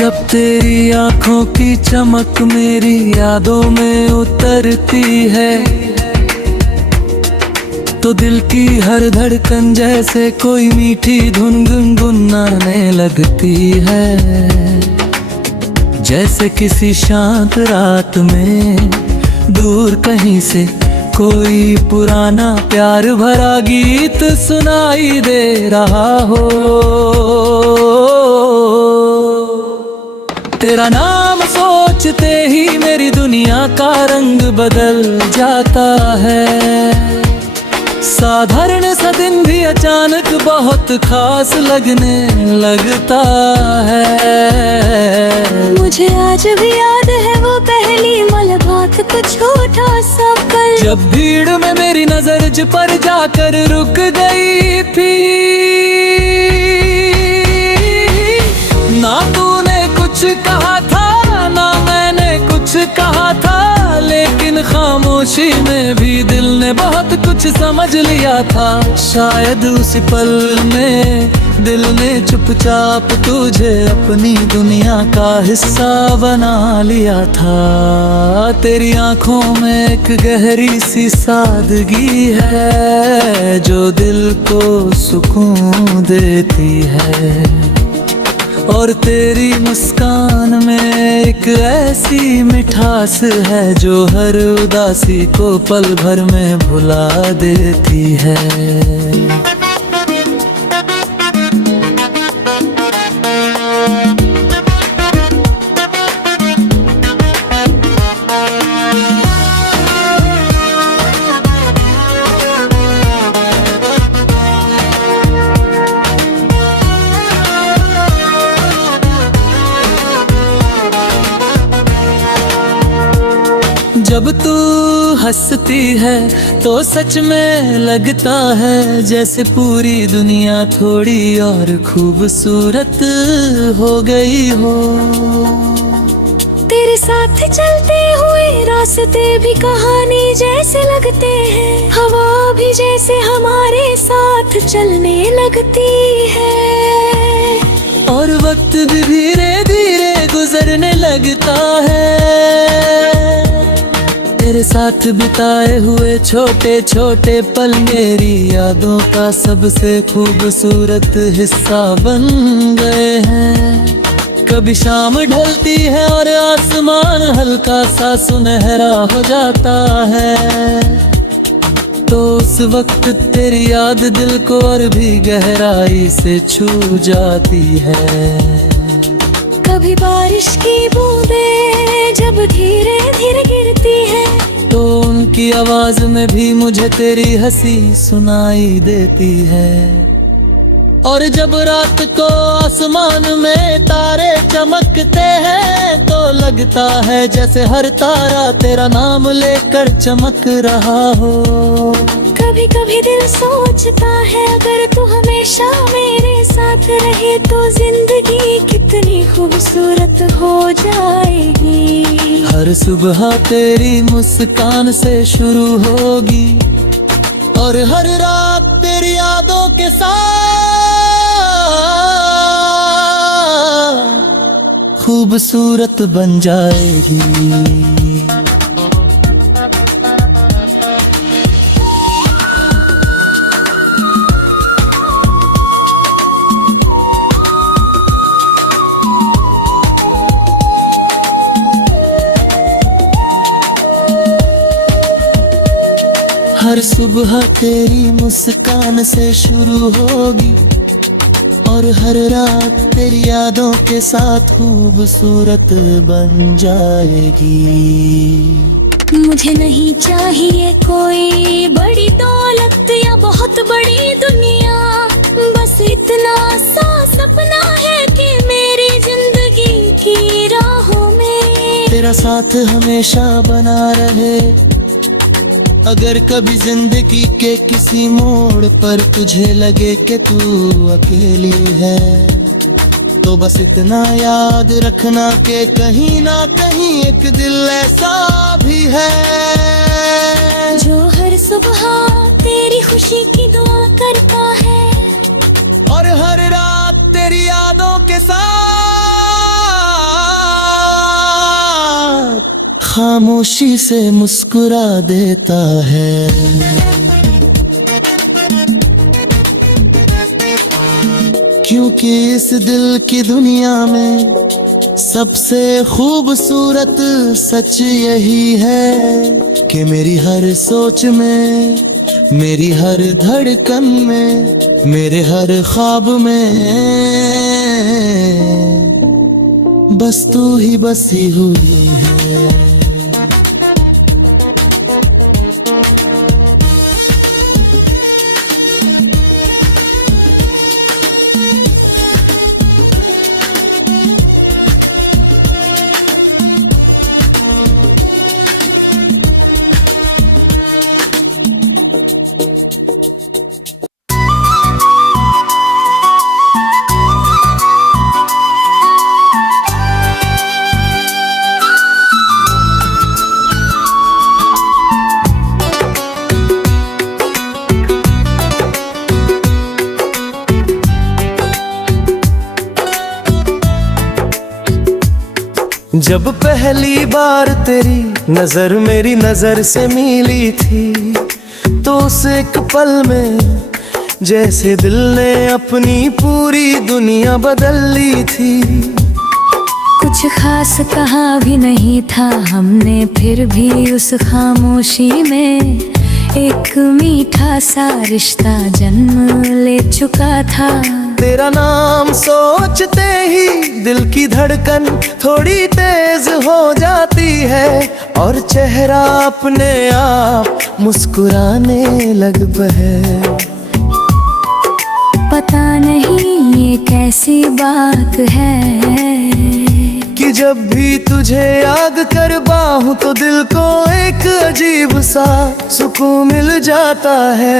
जब तेरी आंखों की चमक मेरी यादों में उतरती है, तो दिल की हर धड़कन जैसे कोई मीठी धुन गुनगुनाने लगती है। जैसे किसी शांत रात में दूर कहीं से कोई पुराना प्यार भरा गीत सुनाई दे रहा हो। तेरा नाम सोचते ही मेरी दुनिया का रंग बदल जाता है। साधारण सा दिन भी अचानक बहुत खास लगने लगता है। मुझे आज भी याद है वो पहली मुलाकात, कुछ छोटा सा पल, जब भीड़ में मेरी नजर तुझ पर जाकर रुक गई थी। ना तूने कुछ कहा था ना मैंने कुछ कहा था, लेकिन खामोशी में भी दिल ने बहुत कुछ समझ लिया था। शायद उसी पल में दिल ने चुपचाप तुझे अपनी दुनिया का हिस्सा बना लिया था। तेरी आंखों में एक गहरी सी सादगी है जो दिल को सुकून देती है, और तेरी मुस्कान में एक ऐसी मिठास है जो हर उदासी को पल भर में भुला देती है। जब तू हंसती है तो सच में लगता है जैसे पूरी दुनिया थोड़ी और खूबसूरत हो गई हो। तेरे साथ चलते हुए रास्ते भी कहानी जैसे लगते हैं, हवा भी जैसे हमारे साथ चलने लगती है, और वक्त भी धीरे धीरे गुजरने लगता है। तेरे साथ बिताए हुए छोटे छोटे पल मेरी यादों का सबसे खूबसूरत हिस्सा बन गए हैं। कभी शाम ढलती है और आसमान हल्का सा सुनहरा हो जाता है, तो उस वक्त तेरी याद दिल को और भी गहराई से छू जाती है। कभी बारिश की बूंदें जब धीरे धीरे गिरती है, तो उनकी आवाज में भी मुझे तेरी हंसी सुनाई देती है। और जब रात को आसमान में तारे चमकते हैं तो लगता है जैसे हर तारा तेरा नाम लेकर चमक रहा हो। कभी कभी दिल सोचता है अगर तू हमेशा मेरे साथ रहे तो जिंदगी कितनी खूबसूरत हो जाएगी। हर सुबह तेरी मुस्कान से शुरू होगी और हर रात तेरी यादों के साथ खूबसूरत बन जाएगी। हर सुबह तेरी मुस्कान से शुरू होगी और हर रात तेरी यादों के साथ खूबसूरत बन जाएगी। मुझे नहीं चाहिए कोई बड़ी दौलत या बहुत बड़ी दुनिया, बस इतना सा सपना है कि मेरी जिंदगी की राहों में तेरा साथ हमेशा बना रहे। अगर कभी जिंदगी के किसी मोड़ पर तुझे लगे कि तू अकेली है, तो बस इतना याद रखना कि कहीं ना कहीं एक दिल ऐसा भी है जो हर सुबह तेरी खुशी की दुआ करता है और हर रात तेरी यादों के साथ खामोशी से मुस्कुरा देता है। क्योंकि इस दिल की दुनिया में सबसे खूबसूरत सच यही है कि मेरी हर सोच में, मेरी हर धड़कन में, मेरे हर ख्वाब में बस तू ही बसी हुई है। जब पहली बार तेरी नजर मेरी नजर से मिली थी, तो उस एक पल में जैसे दिल ने अपनी पूरी दुनिया बदल ली थी। कुछ खास कहा भी नहीं था हमने, फिर भी उस खामोशी में एक मीठा सा रिश्ता जन्म ले चुका था। तेरा नाम सोचते ही दिल की धड़कन थोड़ी तेज हो जाती है, और चेहरा अपने आप मुस्कुराने लगता है। पता नहीं ये कैसी बात है कि जब भी तुझे याद कर बाहूं तो दिल को एक अजीब सा सुकून मिल जाता है।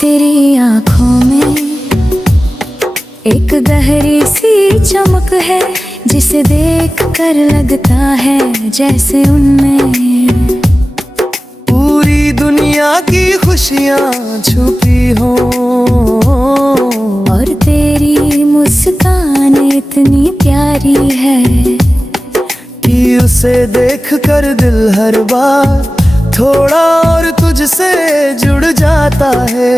तेरी आँखों में एक गहरी सी चमक है, जिसे देख कर लगता है जैसे उनमें पूरी दुनिया की खुशियाँ छुपी हो। और तेरी मुस्कान इतनी प्यारी है कि उसे देख कर दिल हर बार थोड़ा और तुझसे जुड़ जाता है।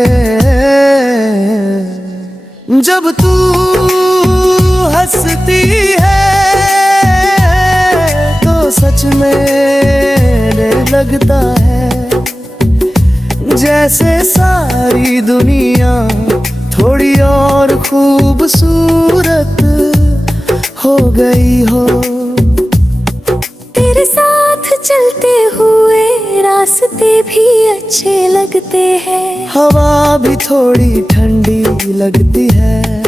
जब तू हंसती है तो सच में लगता है जैसे सारी दुनिया थोड़ी और खूबसूरत हो गई हो। तेरे साथ चलते हुए रास्ते भी अच्छे लगते हैं, हवा भी थोड़ी ठंडी लगती है,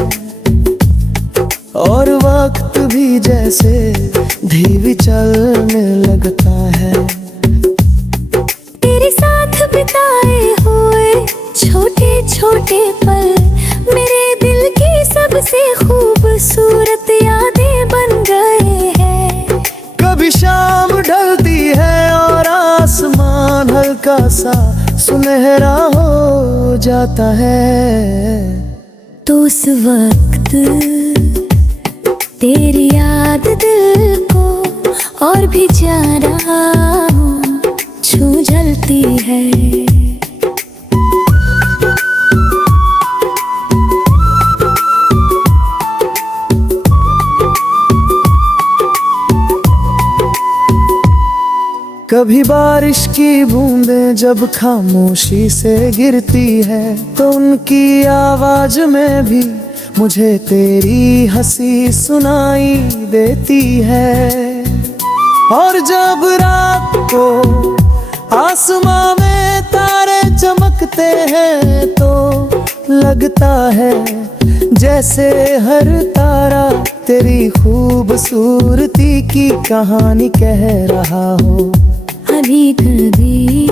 और वक्त भी जैसे धीरे चलने लगता है। तेरे साथ बिताए हुए छोटे छोटे पल मेरे दिल की सबसे खूबसूरत यादें बन गए हैं। कभी शाम ढलती है और आसमान हल्का सा सुनहरा हो जाता है, तो उस वक्त तेरी याद दिल को और भी ज्यादा छू जलती है। कभी बारिश की बूंदें जब खामोशी से गिरती है, तो उनकी आवाज में भी मुझे तेरी हंसी सुनाई देती है। और जब रात को आसमां में तारे चमकते हैं, तो लगता है जैसे हर तारा तेरी खूबसूरती की कहानी कह रहा हो। कभी कभी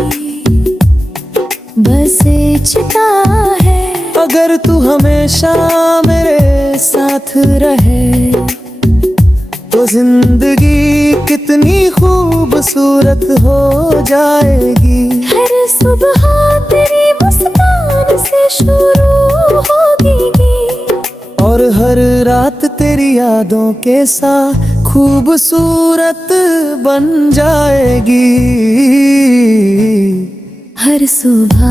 बस इच्छा है अगर तू हमेशा मेरे साथ रहे, तो जिंदगी कितनी खूबसूरत हो जाएगी। हर सुबह तेरी मुस्कान से शुरू होगी, और हर रात तेरी यादों के साथ खूबसूरत बन जाएगी। हर सुबह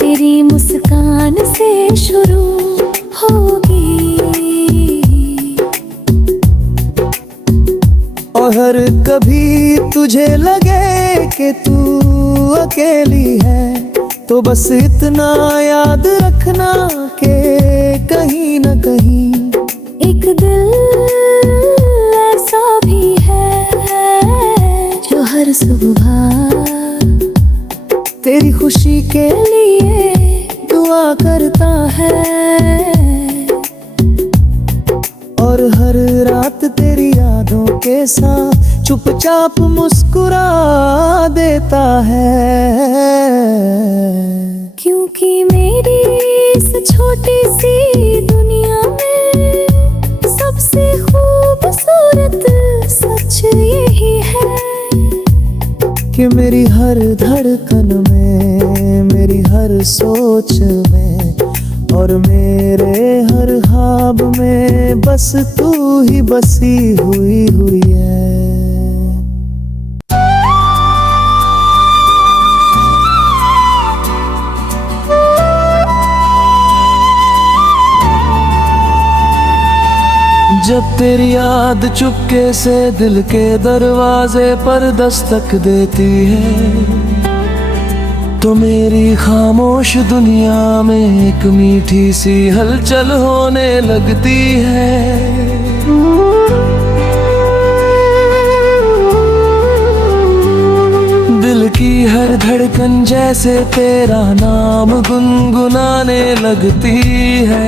तेरी मुस्कान से शुरू होगी, और हर कभी तुझे लगे कि तू अकेली है तो बस इतना याद रखना कि कहीं न कहीं एक दिल ऐसा भी है जो हर सुबह तेरी खुशी के लिए दुआ करता है, और हर रात तेरी यादों के साथ चुपचाप मुस्कुरा देता है। क्योंकि मेरी इस छोटी सी दुनिया में सबसे खूबसूरत सच यही है कि मेरी हर धड़कन में, मेरी हर सोच में, और मेरे हर ख्वाब में बस तू ही बसी हुई है। जब तेरी याद चुपके से दिल के दरवाजे पर दस्तक देती है तो मेरी खामोश दुनिया में एक मीठी सी हलचल होने लगती है। दिल की हर धड़कन जैसे तेरा नाम गुनगुनाने लगती है,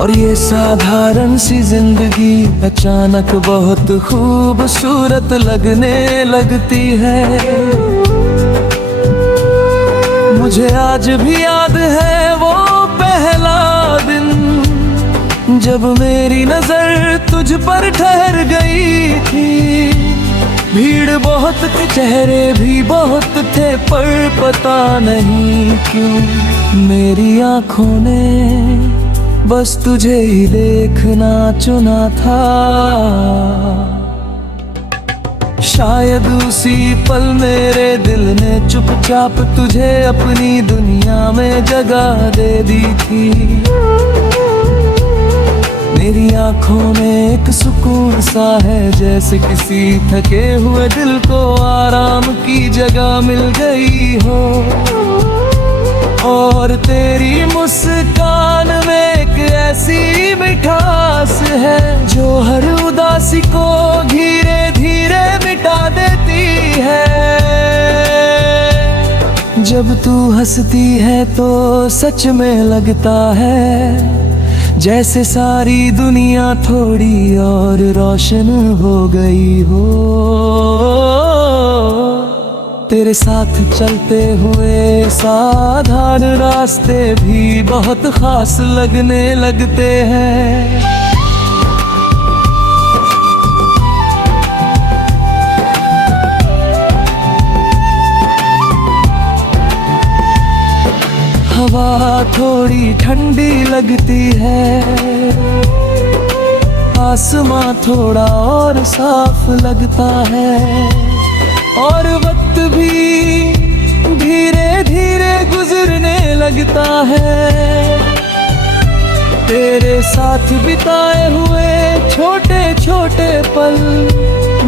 और ये साधारण सी जिंदगी अचानक बहुत खूबसूरत लगने लगती है। मुझे आज भी याद है वो पहला दिन जब मेरी नजर तुझ पर ठहर गई थी। भीड़ बहुत थी, चेहरे भी बहुत थे, पर पता नहीं क्यों मेरी आंखों ने बस तुझे ही देखना चुना था। शायद उसी पल मेरे दिल ने चुपचाप तुझे अपनी दुनिया में जगह दे दी थी। मेरी आंखों में एक सुकून सा है, जैसे किसी थके हुए दिल को आराम की जगह मिल गई हो। और तेरी मुस्कान में एक ऐसी मिठास है जो हर उदासी को धीरे धीरे मिटा देती है। जब तू हंसती है तो सच में लगता है जैसे सारी दुनिया थोड़ी और रोशन हो गई हो। तेरे साथ चलते हुए साधारण रास्ते भी बहुत खास लगने लगते हैं। हवा थोड़ी ठंडी लगती है, आसमां थोड़ा और साफ लगता है, और वक्त भी धीरे धीरे गुजरने लगता है। तेरे साथ बिताए हुए छोटे छोटे पल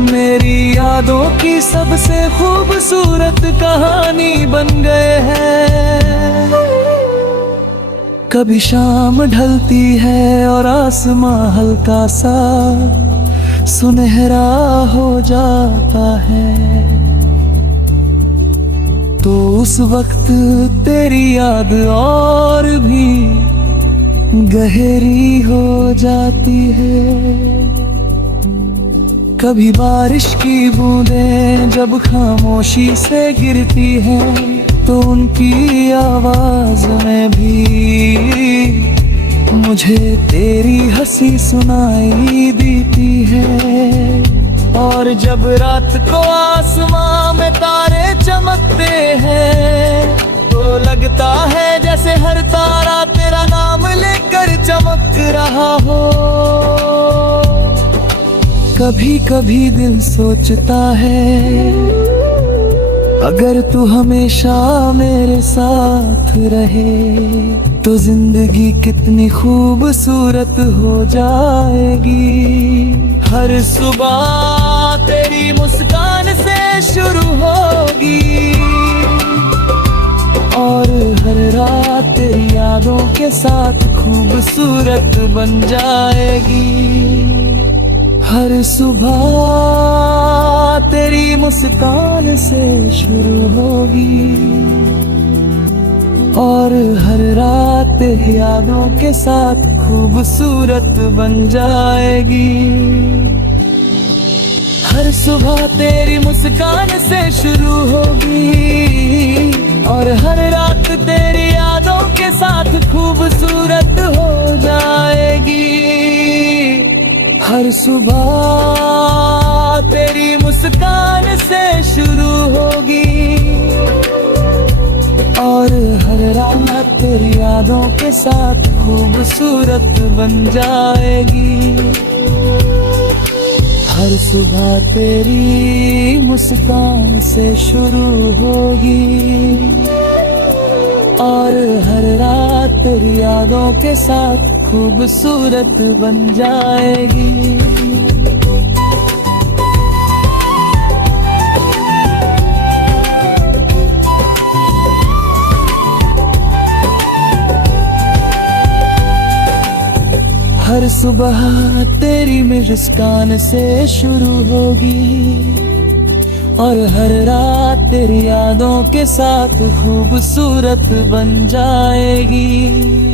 मेरी यादों की सबसे खूबसूरत कहानी बन गए हैं। कभी शाम ढलती है और आसमां हल्का सा सुनहरा हो जाता है, तो उस वक्त तेरी याद और भी गहरी हो जाती है। कभी बारिश की बूंदें जब खामोशी से गिरती हैं तो उनकी आवाज में भी मुझे तेरी हंसी सुनाई देती है। और जब रात को आसमां में तारे चमकते हैं तो लगता है जैसे हर तारा तेरा नाम लेकर चमकता भटक रहा हो। कभी कभी दिल सोचता है, अगर तू हमेशा मेरे साथ रहे तो जिंदगी कितनी खूबसूरत हो जाएगी। हर सुबह तेरी मुस्कान से शुरू होगी और हर रात तेरी यादों के साथ खूबसूरत बन जाएगी। हर सुबह तेरी मुस्कान से शुरू होगी और हर रात तेरी यादों के साथ खूबसूरत बन जाएगी। हर सुबह तेरी मुस्कान से शुरू होगी और हर रात तेरी यादों के साथ खूबसूरत हो जाएगी। हर सुबह तेरी मुस्कान से शुरू होगी और हर रात तेरी यादों के साथ खूबसूरत बन जाएगी। हर सुबह तेरी मुस्कान से शुरू होगी और हर रात तेरी यादों के साथ खूबसूरत बन जाएगी। हर सुबह तेरी मुस्कान से शुरू होगी और हर रात तेरी यादों के साथ खूबसूरत बन जाएगी।